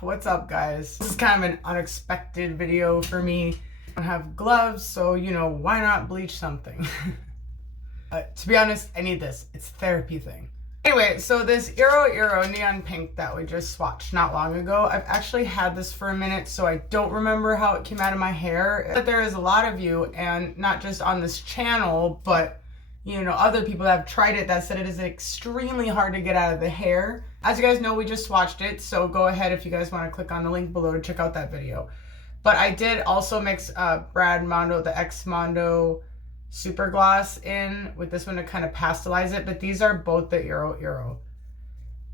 What's up, guys? This is kind of an unexpected video for me. I don't have gloves, so why not bleach something? To be honest, I need this. It's a therapy thing. Anyway, so this IROIRO neon pink that we just swatched not long ago, I've actually had this for a minute, so I don't remember how it came out of my hair. But there is a lot of you, and not just on this channel, but other people that have tried it that said it is extremely hard to get out of the hair. As you guys know, we just swatched it, so go ahead if you guys want to click on the link below to check out that video. But I did also mix Brad Mondo, the X Mondo Super Gloss in with this one to kind of pastelize it, but these are both the IROIRO.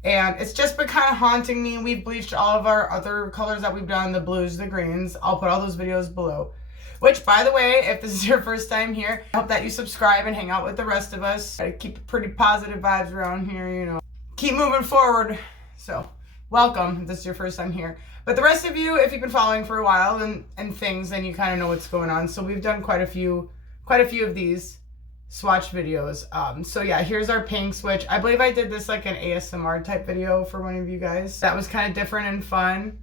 And it's just been kind of haunting me. We've bleached all of our other colors that we've done, the blues, the greens. I'll put all those videos below. Which, by the way, if this is your first time here, I hope that you subscribe and hang out with the rest of us. I keep pretty positive vibes around here, Keep moving forward. So, welcome if this is your first time here. But the rest of you, if you've been following for a while and things, then you kind of know what's going on. So we've done quite a few of these swatch videos. So yeah, here's our pinks, which I believe I did this like an ASMR type video for one of you guys. That was kind of different and fun.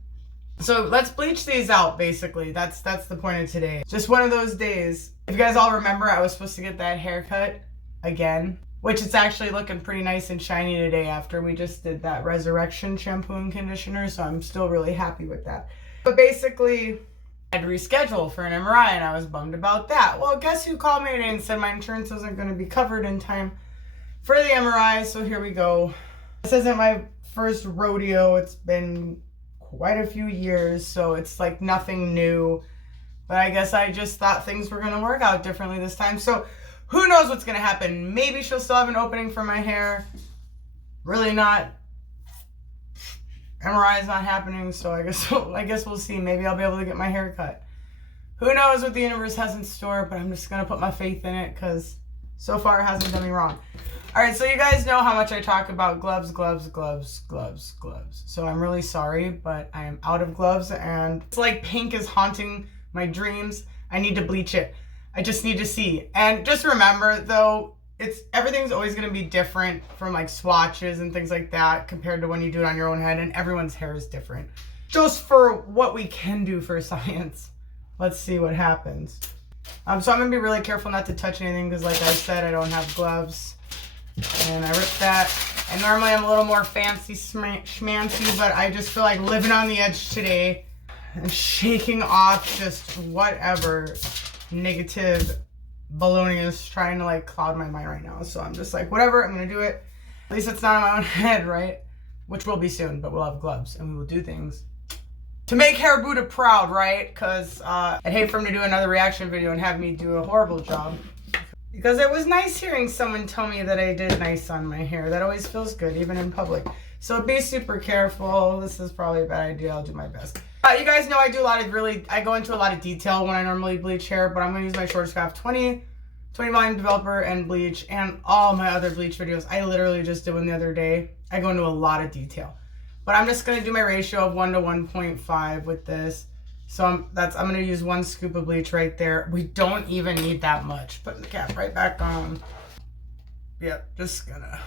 So let's bleach these out, basically. That's the point of today. Just one of those days. If you guys all remember, I was supposed to get that haircut again, which it's actually looking pretty nice and shiny today after we just did that resurrection shampoo and conditioner, so I'm still really happy with that. But basically, I had to reschedule for an MRI, and I was bummed about that. Well, guess who called me today and said my insurance wasn't going to be covered in time for the MRI, so here we go. This isn't my first rodeo. It's been quite a few years, so it's like nothing new. But I guess I just thought things were going to work out differently this time. So who knows what's going to happen? Maybe she'll still have an opening for my hair. Really not. MRI is not happening, so I guess we'll see. Maybe I'll be able to get my hair cut. Who knows what the universe has in store, but I'm just going to put my faith in it because so far it hasn't done me wrong. Alright, so you guys know how much I talk about gloves. So I'm really sorry, but I am out of gloves, and it's like pink is haunting my dreams. I need to bleach it. I just need to see. And just remember, though, everything's always going to be different from like swatches and things like that compared to when you do it on your own head, and everyone's hair is different. Just for what we can do for science. Let's see what happens. So I'm going to be really careful not to touch anything because, like I said, I don't have gloves. And I ripped that. And normally I'm a little more fancy schmancy, but I just feel like living on the edge today and shaking off just whatever negative baloney is trying to like cloud my mind right now. So I'm just like, whatever, I'm gonna do it. At least it's not on my own head, right? Which will be soon, but we'll have gloves and we will do things to make Hair Buddha proud, right? Because I'd hate for him to do another reaction video and have me do a horrible job. Because it was nice hearing someone tell me that I did nice on my hair. That always feels good, even in public. So be super careful. This is probably a bad idea. I'll do my best. You guys know I go into a lot of detail when I normally bleach hair, but I'm going to use my Schwarzkopf 20 volume developer and bleach, and all my other bleach videos. I literally just did one the other day. I go into a lot of detail. But I'm just going to do my ratio of 1 to 1.5 with this. So I'm going to use 1 scoop of bleach right there. We don't even need that much. Putting the cap right back on. Yep, just gonna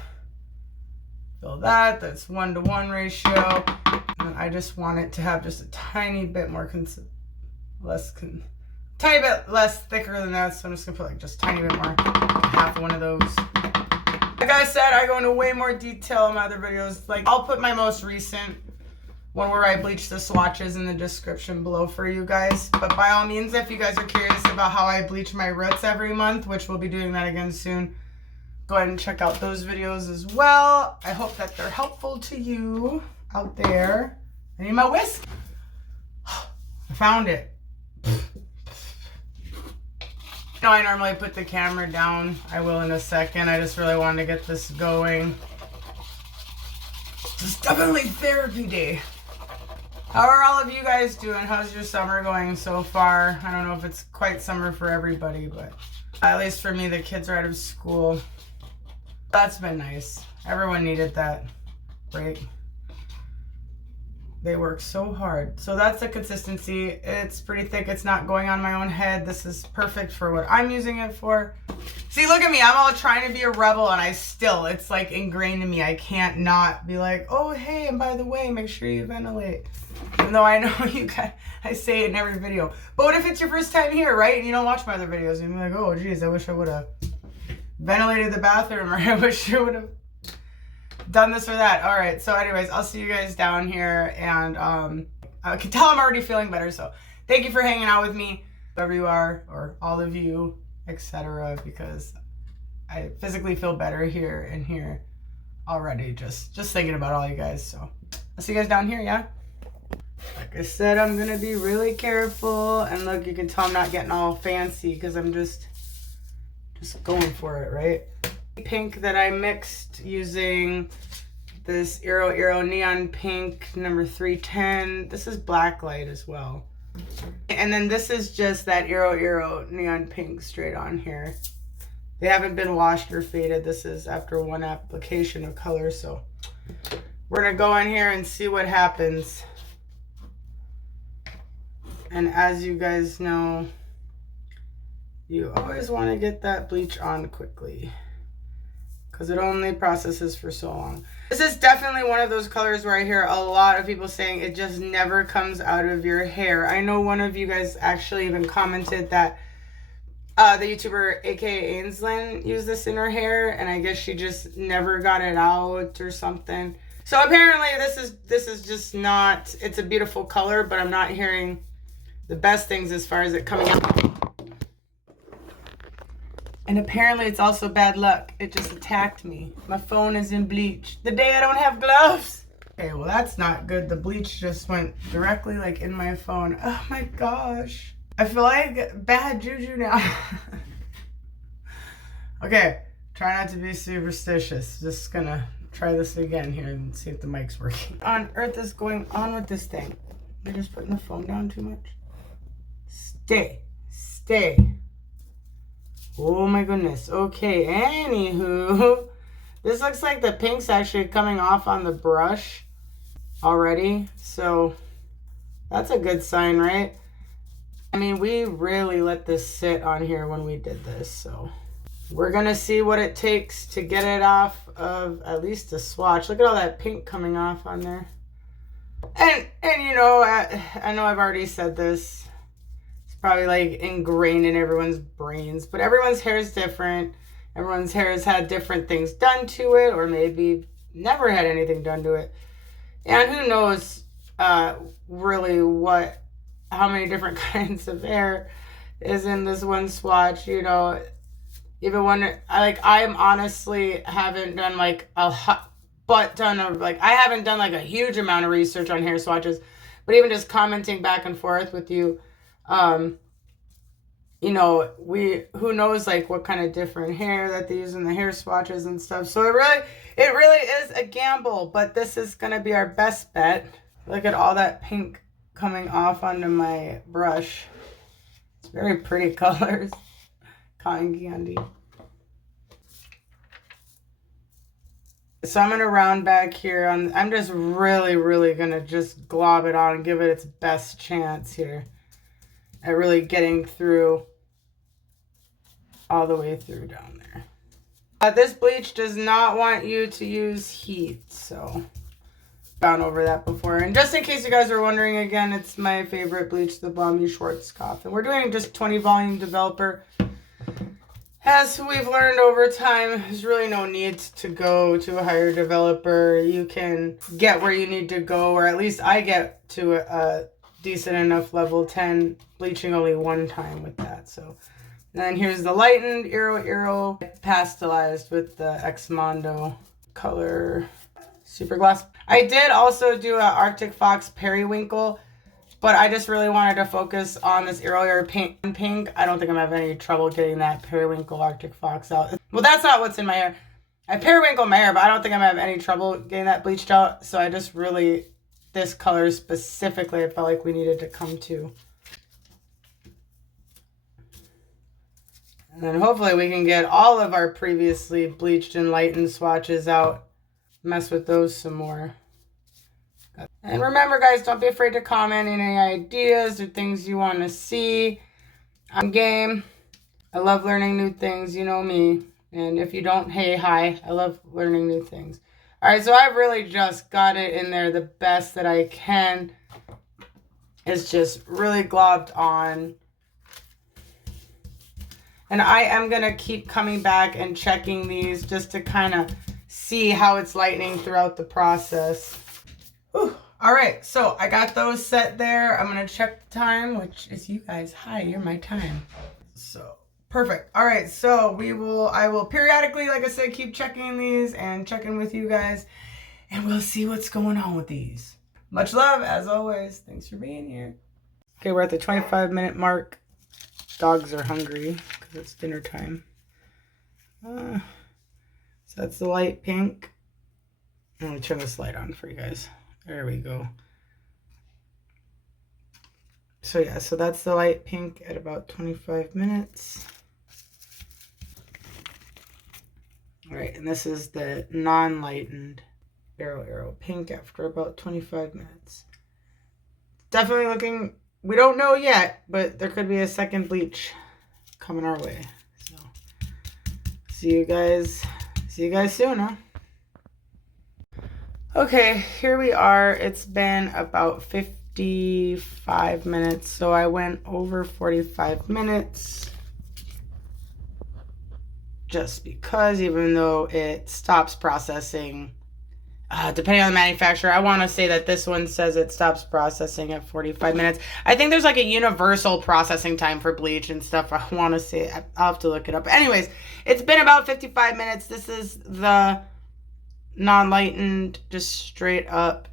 fill that. That's 1 to 1 ratio. And I just want it to have just a tiny bit more tiny bit less thicker than that. So I'm just gonna put like just a tiny bit more, half one of those. Like I said, I go into way more detail in my other videos. Like I'll put my most recent one where I bleach the swatches in the description below for you guys. But by all means, if you guys are curious about how I bleach my roots every month, which we'll be doing that again soon, go ahead and check out those videos as well. I hope that they're helpful to you out there. I need my whisk. I found it. I normally put the camera down. I will in a second. I just really wanted to get this going. It's definitely therapy day. How are all of you guys doing? How's your summer going so far? I don't know if it's quite summer for everybody, but at least for me, the kids are out of school. That's been nice. Everyone needed that break. They work so hard. So that's the consistency. It's pretty thick. It's not going on my own head. This is perfect for what I'm using it for. See, look at me. I'm all trying to be a rebel, and it's like ingrained in me. I can't not be like, oh, hey, and by the way, make sure you ventilate. Even though I know you guys, I say it in every video. But what if it's your first time here, right? And you don't watch my other videos, and you're like, oh, geez, I wish I would have ventilated the bathroom, or I wish I would have done this or that. All right, so anyways, I'll see you guys down here, and I can tell I'm already feeling better, so thank you for hanging out with me, wherever you are, or all of you, etc., because I physically feel better here and here already, just thinking about all you guys. So I'll see you guys down here. Yeah, like I said, I'm gonna be really careful, and look, you can tell I'm not getting all fancy because I'm just going for it, right? Pink that I mixed using this IROIRO neon pink number 310. This is black light as well. And then this is just that IROIRO neon pink straight on here. They haven't been washed or faded. This is after one application of color. So we're gonna go in here and see what happens. And as you guys know, you always want to get that bleach on quickly, because it only processes for so long. This is definitely one of those colors where I hear a lot of people saying it just never comes out of your hair. I know one of you guys actually even commented that the YouTuber aka Ainslin used this in her hair, and I guess she just never got it out or something. So apparently this is just not, it's a beautiful color, but I'm not hearing the best things as far as it coming out. And apparently it's also bad luck. It just attacked me. My phone is in bleach the day I don't have gloves. Okay, well that's not good. The bleach just went directly like in my phone. Oh my gosh. I feel like bad juju now. Okay, try not to be superstitious. Just gonna try this again here and see if the mic's working. What on earth is going on with this thing? You're just putting the phone down too much? Stay. Oh my goodness. Okay, anywho, this looks like the pink's actually coming off on the brush already, so that's a good sign, right? I mean, we really let this sit on here when we did this, so we're gonna see what it takes to get it off of at least a swatch. Look at all that pink coming off on there. And you know, I know I've already said this. Probably like ingrained in everyone's brains, but everyone's hair is different. Everyone's hair has had different things done to it, or maybe never had anything done to it. And who knows really how many different kinds of hair is in this one swatch, you know. Even when I honestly haven't done like a butt ton of, like, I haven't done like a huge amount of research on hair swatches, but even just commenting back and forth with you, you know, who knows like what kind of different hair that they use in the hair swatches and stuff. So it really is a gamble, but this is gonna be our best bet. Look at all that pink coming off onto my brush. It's very pretty colors. Cotton candy. So I'm gonna round back here. I'm just really gonna just glob it on and give it its best chance here at really getting through all the way through down there. This bleach does not want you to use heat, so gone over that before. And just in case you guys are wondering, again, it's my favorite bleach, the BLONDME SCHWARZKOPF, and we're doing just 20 volume developer. As we've learned over time, there's really no need to go to a higher developer. You can get where you need to go, or at least I get to a decent enough level 10 bleaching only one time with that. So then here's the lightened IROIRO pastelized with the X Mondo color super gloss. I did also do an ARCTIC FOX Periwinkle, but I just really wanted to focus on this IROIRO pink. I don't think I'm having any trouble getting that Periwinkle ARCTIC FOX out. Well, that's not what's in my hair. I periwinkle my hair, but I don't think I'm having any trouble getting that bleached out. So I just really, this color specifically, I felt like we needed to come to. And then hopefully we can get all of our previously bleached and lightened swatches out. Mess with those some more. And remember, guys, don't be afraid to comment any ideas or things you want to see. I'm game. I love learning new things. You know me. And if you don't, hey, hi. I love learning new things. All right, so I've really just got it in there the best that I can. It's just really globbed on. And I am going to keep coming back and checking these just to kind of see how it's lightening throughout the process. Whew. All right, so I got those set there. I'm going to check the time, which is you guys. Hi, you're my time. So perfect. All right, so I will periodically, like I said, keep checking these and checking with you guys, and we'll see what's going on with these. Much love, as always. Thanks for being here. Okay, we're at the 25-minute mark. Dogs are hungry because it's dinner time. So that's the light pink. Let me turn this light on for you guys. There we go. So yeah, so that's the light pink at about 25 minutes. All right, and this is the non-lightened AROIRO pink after about 25 minutes. Definitely looking, we don't know yet, but there could be a second bleach coming our way. So see you guys soon, huh? Okay, here we are. It's been about 55 minutes, so I went over 45 minutes just because, even though it stops processing, depending on the manufacturer, I want to say that this one says it stops processing at 45 minutes. I think there's like a universal processing time for bleach and stuff. I want to say, I'll have to look it up. Anyways, it's been about 55 minutes. This is the non-lightened, just straight up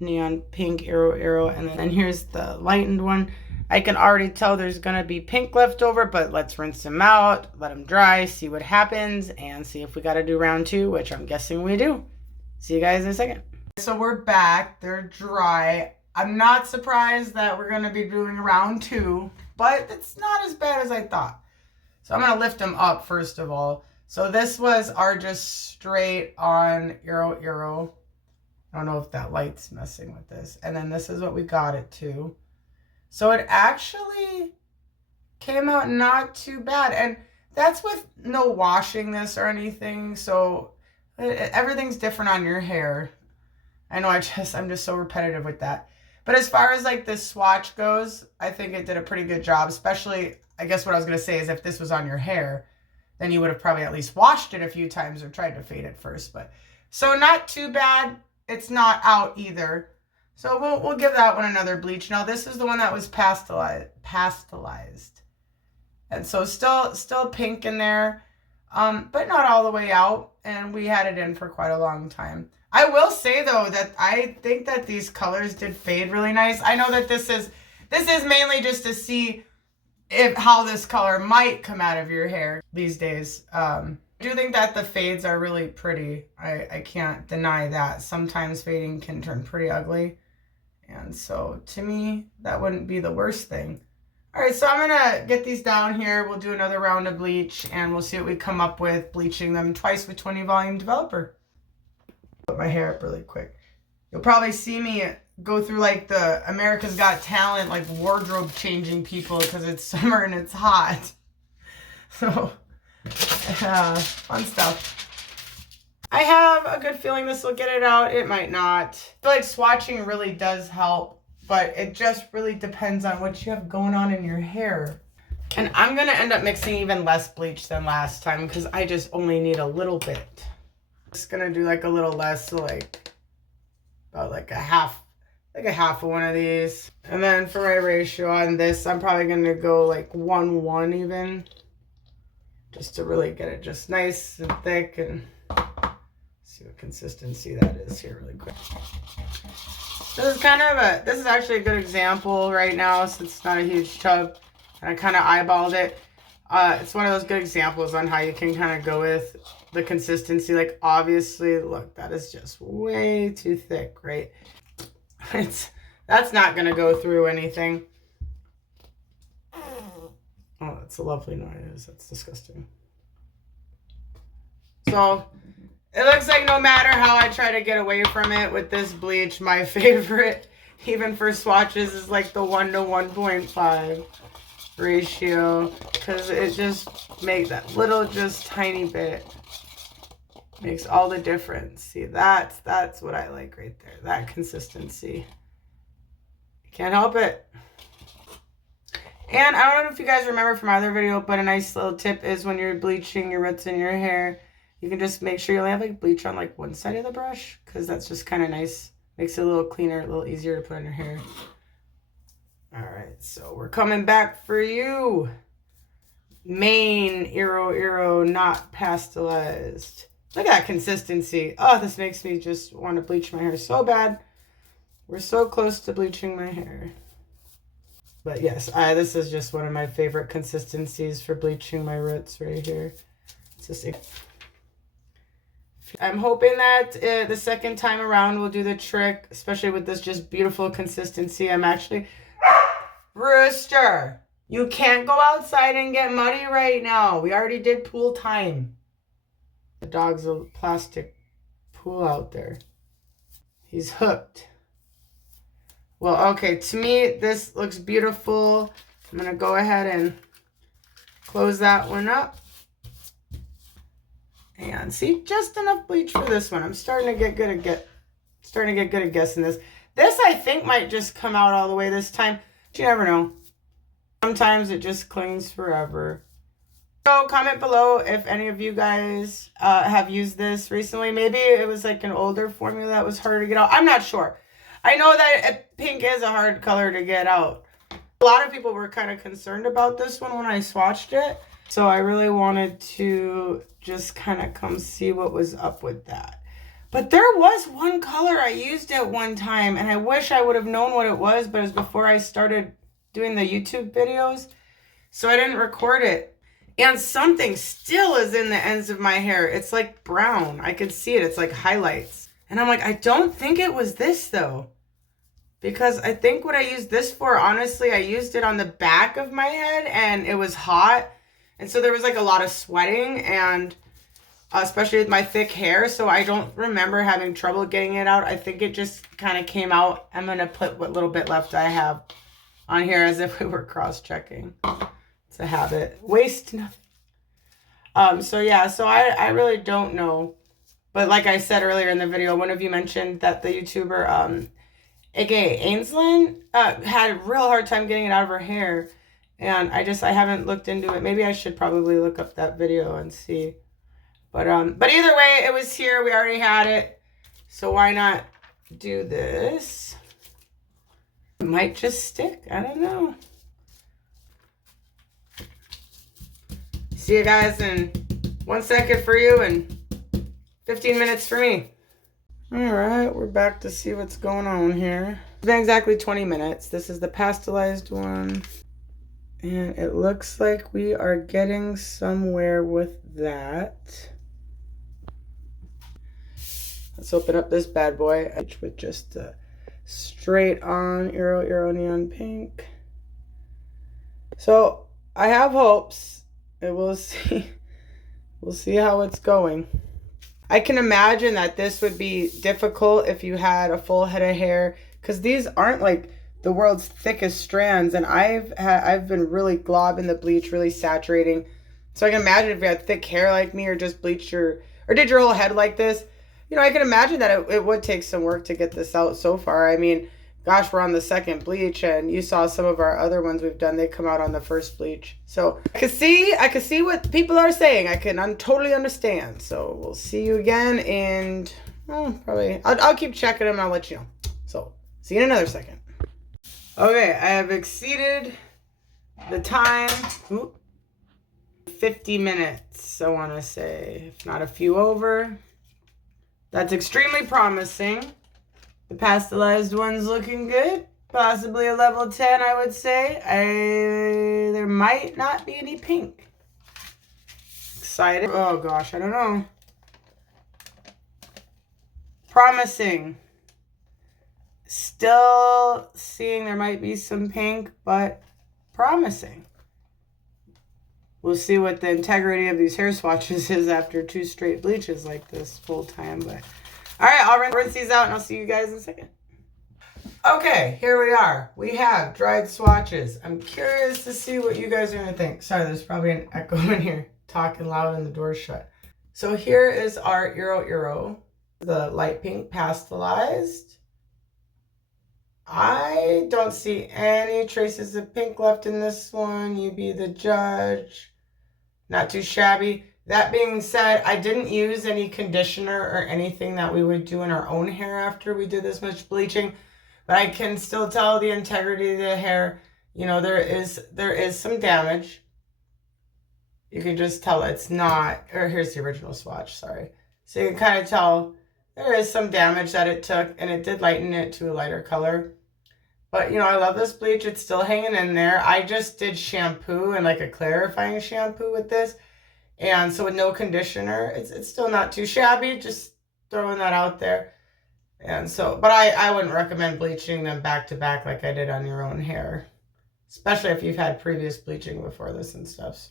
neon pink AROIRO, and then here's the lightened one. I can already tell there's gonna be pink left over, but let's rinse them out, let them dry, see what happens, and see if we gotta do round 2, which I'm guessing we do. See you guys in a second. So we're back. They're dry. I'm not surprised that we're gonna be doing round 2, but it's not as bad as I thought. So I'm gonna lift them up first of all. So this was our just straight on AROIRO. I don't know if that light's messing with this. And then this is what we got it to. So it actually came out not too bad. And that's with no washing this or anything. So everything's different on your hair. I know I'm just so repetitive with that. But as far as like this swatch goes, I think it did a pretty good job. Especially, I guess what I was going to say is if this was on your hair, then you would have probably at least washed it a few times or tried to fade it first. But so not too bad. It's not out either. So we'll give that one another bleach. Now this is the one that was pasteurized. And so still pink in there, but not all the way out. And we had it in for quite a long time. I will say though that I think that these colors did fade really nice. I know that this is mainly just to see how this color might come out of your hair these days. I do think that the fades are really pretty. I can't deny that. Sometimes fading can turn pretty ugly. And so to me, that wouldn't be the worst thing. All right, so I'm gonna get these down here. We'll do another round of bleach and we'll see what we come up with bleaching them twice with 20 volume developer. Put my hair up really quick. You'll probably see me go through like the America's Got Talent, like wardrobe changing people because it's summer and it's hot. So, fun stuff. I have a good feeling this will get it out. It might not. I feel like swatching really does help, but it just really depends on what you have going on in your hair. And I'm going to end up mixing even less bleach than last time because I just only need a little bit. Just going to do like a little less, so like about like a half of one of these. And then for my ratio on this, I'm probably going to go like 1:1 even, just to really get it just nice and thick and see what consistency that is here really quick. This is actually a good example right now since it's not a huge tub and I kind of eyeballed it. It's one of those good examples on how you can kind of go with the consistency. Like obviously, look, that is just way too thick, right? That's not going to go through anything. Oh, that's a lovely noise. That's disgusting. So It looks like no matter how I try to get away from it with this bleach, my favorite, even for swatches, is like the 1 to 1.5 ratio. Because it just makes that little, just tiny bit. Makes all the difference. See, that's what I like right there. That consistency. Can't help it. And I don't know if you guys remember from my other video, but a nice little tip is when you're bleaching your roots in your hair, you can just make sure you only have like bleach on like one side of the brush, because that's just kind of nice. Makes it a little cleaner, a little easier to put on your hair. All right, so we're coming back for you. Main IROIRO, not pastelized. Look at that consistency. Oh, this makes me just want to bleach my hair so bad. We're so close to bleaching my hair. But yes, this is just one of my favorite consistencies for bleaching my roots right here. It's just, I'm hoping that the second time around will do the trick, especially with this just beautiful consistency. I'm actually... Rooster, you can't go outside and get muddy right now. We already did pool time. The dog's a plastic pool out there. He's hooked. Well, okay, to me, this looks beautiful. I'm going to go ahead and close that one up. And see, just enough bleach for this one. I'm starting to get good at guessing this. This, I think, might just come out all the way this time. But you never know. Sometimes it just clings forever. So comment below if any of you guys have used this recently. Maybe it was like an older formula that was harder to get out. I'm not sure. I know that pink is a hard color to get out. A lot of people were kind of concerned about this one when I swatched it. So I really wanted to just kind of come see what was up with that. But there was one color I used at one time, and I wish I would have known what it was, but it was before I started doing the YouTube videos. So I didn't record it. And something still is in the ends of my hair. It's like brown. I could see it. It's like highlights. And I'm like, I don't think it was this though. Because I think what I used this for, honestly, I used it on the back of my head and it was hot. And so there was like a lot of sweating, and especially with my thick hair. So I don't remember having trouble getting it out. I think it just kind of came out. I'm going to put what little bit left I have on here as if we were cross-checking. It's a habit. Waste nothing. So yeah, so I really don't know. But like I said earlier in the video, one of you mentioned that the YouTuber, aka Ainslin, had a real hard time getting it out of her hair. And I haven't looked into it. Maybe I should probably look up that video and see. But either way, it was here. We already had it. So why not do this? It might just stick. I don't know. See you guys in 1 second for you and 15 minutes for me. All right, we're back to see what's going on here. It's been exactly 20 minutes. This is the pastelized one. And it looks like we are getting somewhere with that. Let's open up this bad boy with just a straight on IROIRO Neon Pink. So I have hopes. We'll see. We'll see how it's going. I can imagine that this would be difficult if you had a full head of hair, because these aren't like the world's thickest strands, and I've been really globbing the bleach, really saturating. So I can imagine if you had thick hair like me, or just bleached or did your whole head like this, you know, I can imagine that it would take some work to get this out so far. I mean, gosh, we're on the second bleach, and you saw some of our other ones we've done, they come out on the first bleach. So I can see what people are saying. I can totally understand. So we'll see you again, and probably I'll keep checking them and I'll let you know. So see you in another second. Okay, I have exceeded the time. 50 minutes, I want to say, if not a few over. That's extremely promising. The pastelized one's looking good. Possibly a level 10, I would say. There might not be any pink. Excited. Oh gosh, I don't know. Promising. Still seeing there might be some pink, but promising. we'll see what the integrity of these hair swatches is after 2 straight bleaches like this full time. But all right, I'll rinse these out and I'll see you guys in a second. Okay, here we are. We have dried swatches. I'm curious to see what you guys are gonna think. Sorry, there's probably an echo in here, talking loud and the door's shut. So here is our IROIRO, the light pink pastelized. I don't see any traces of pink left in this one. You be the judge. Not too shabby. That being said, I didn't use any conditioner or anything that we would do in our own hair after we did this much bleaching. But I can still tell the integrity of the hair. You know, there is some damage. You can just tell it's not, or here's the original swatch, sorry. So you can kind of tell there is some damage that it took, and it did lighten it to a lighter color. But, you know, I love this bleach. It's still hanging in there. I just did shampoo and like a clarifying shampoo with this. And so with no conditioner, it's still not too shabby. Just throwing that out there. And so, but I wouldn't recommend bleaching them back to back like I did on your own hair. Especially if you've had previous bleaching before this and stuff.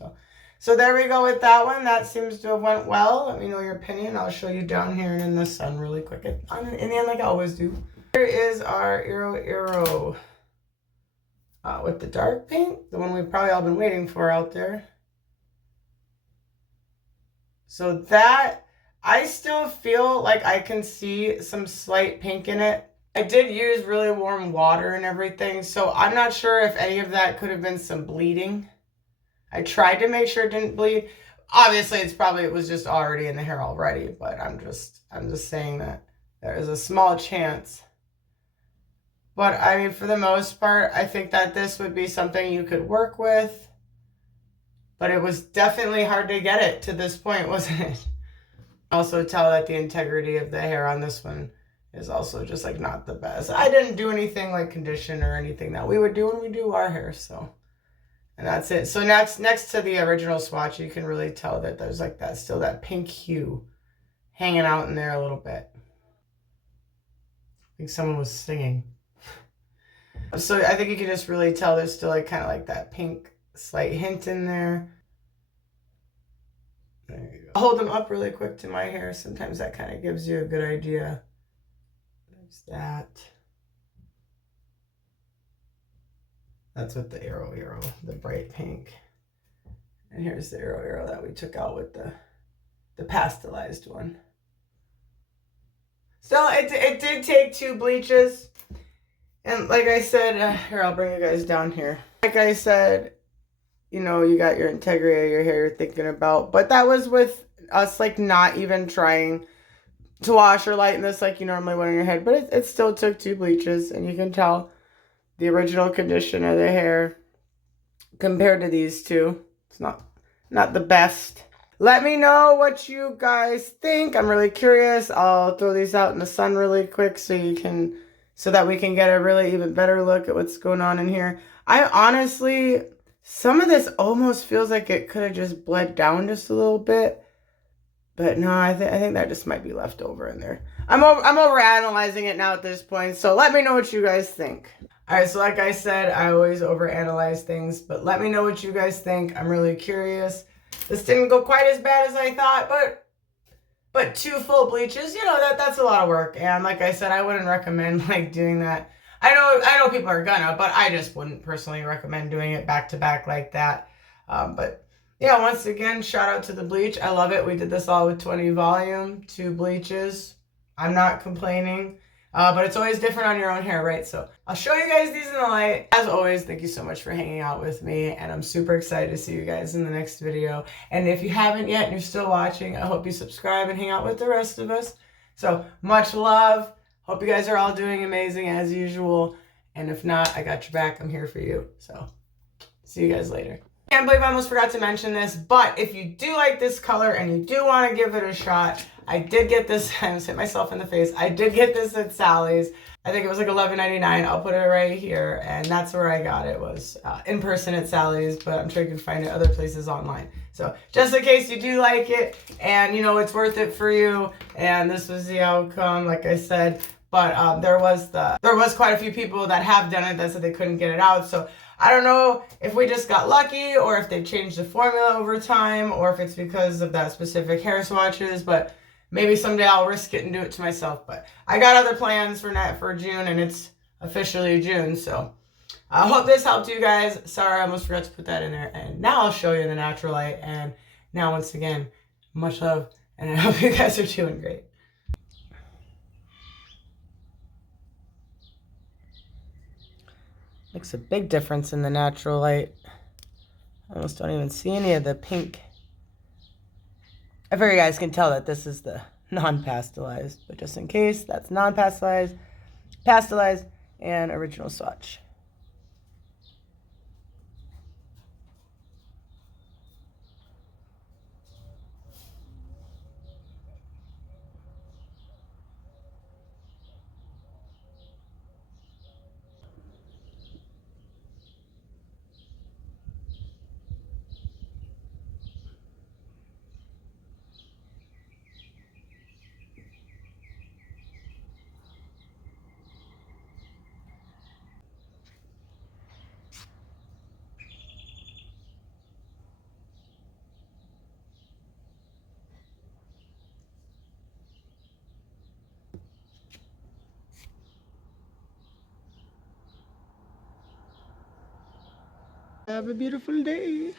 So there we go with that one. That seems to have went well. Let me know your opinion. I'll show you down here and in the sun really quick. In the end, like I always do. Here is our IROIRO with the dark pink. The one we've probably all been waiting for out there. So that, I still feel like I can see some slight pink in it. I did use really warm water and everything. So I'm not sure if any of that could have been some bleeding. I tried to make sure it didn't bleed. Obviously, it was just already in the hair already, but I'm just saying that there is a small chance. But I mean, for the most part, I think that this would be something you could work with. But it was definitely hard to get it to this point, wasn't it? Also tell that the integrity of the hair on this one is also just like not the best. I didn't do anything like condition or anything that we would do when we do our hair, so. And that's it. So next to the original swatch, you can really tell that there's like that, still that pink hue hanging out in there a little bit. I think someone was singing. So I think you can just really tell there's still like kind of like that pink slight hint in there. There you go. I'll hold them up really quick to my hair. Sometimes that kind of gives you a good idea. There's that. That's with the IROIRO, the bright pink. And here's the IROIRO that we took out with the pastelized one. So it did take 2 bleaches. And like I said, here, I'll bring you guys down here. Like I said, you know, you got your integrity of your hair you're thinking about. But that was with us, like, not even trying to wash or lighten this like you normally would on your head. But it still took 2 bleaches. And you can tell the original condition of the hair compared to these two. It's not the best. Let me know what you guys think. I'm really curious. I'll throw these out in the sun really quick so that we can get a really even better look at what's going on in here. I honestly, some of this almost feels like it could have just bled down just a little bit. But no, I think that just might be left over in there. I'm over analyzing it now at this point. So let me know what you guys think. All right, so like I said, I always overanalyze things. But let me know what you guys think. I'm really curious. This didn't go quite as bad as I thought, but 2 full bleaches, you know, that's a lot of work. And like I said, I wouldn't recommend like doing that. I know people are gonna, but I just wouldn't personally recommend doing it back to back like that. But yeah, once again, shout out to the bleach. I love it. We did this all with 20 volume, 2 bleaches. I'm not complaining. But it's always different on your own hair, right? So I'll show you guys these in the light. As always, thank you so much for hanging out with me. And I'm super excited to see you guys in the next video. And if you haven't yet and you're still watching, I hope you subscribe and hang out with the rest of us. So much love. Hope you guys are all doing amazing as usual. And if not, I got your back. I'm here for you. So see you guys later. Can't believe I almost forgot to mention this, but if you do like this color and you do want to give it a shot, I did get this. I almost hit myself in the face. I did get this at Sally's. I think it was like $11.99. I'll put it right here, and that's where I got it. Was in person at Sally's, but I'm sure you can find it other places online. So just in case you do like it and you know it's worth it for you, and this was the outcome. Like I said, But there was quite a few people that have done it that said they couldn't get it out. So I don't know if we just got lucky or if they changed the formula over time or if it's because of that specific hair swatches, but maybe someday I'll risk it and do it to myself. But I got other plans for June, and it's officially June. So I hope this helped you guys. Sorry, I almost forgot to put that in there. And now I'll show you in the natural light. And now, once again, much love, and I hope you guys are doing great. Makes a big difference in the natural light. I almost don't even see any of the pink. I figure you guys can tell that this is the non-pasteurized, but just in case, that's non-pasteurized, pasteurized, and original swatch. Have a beautiful day.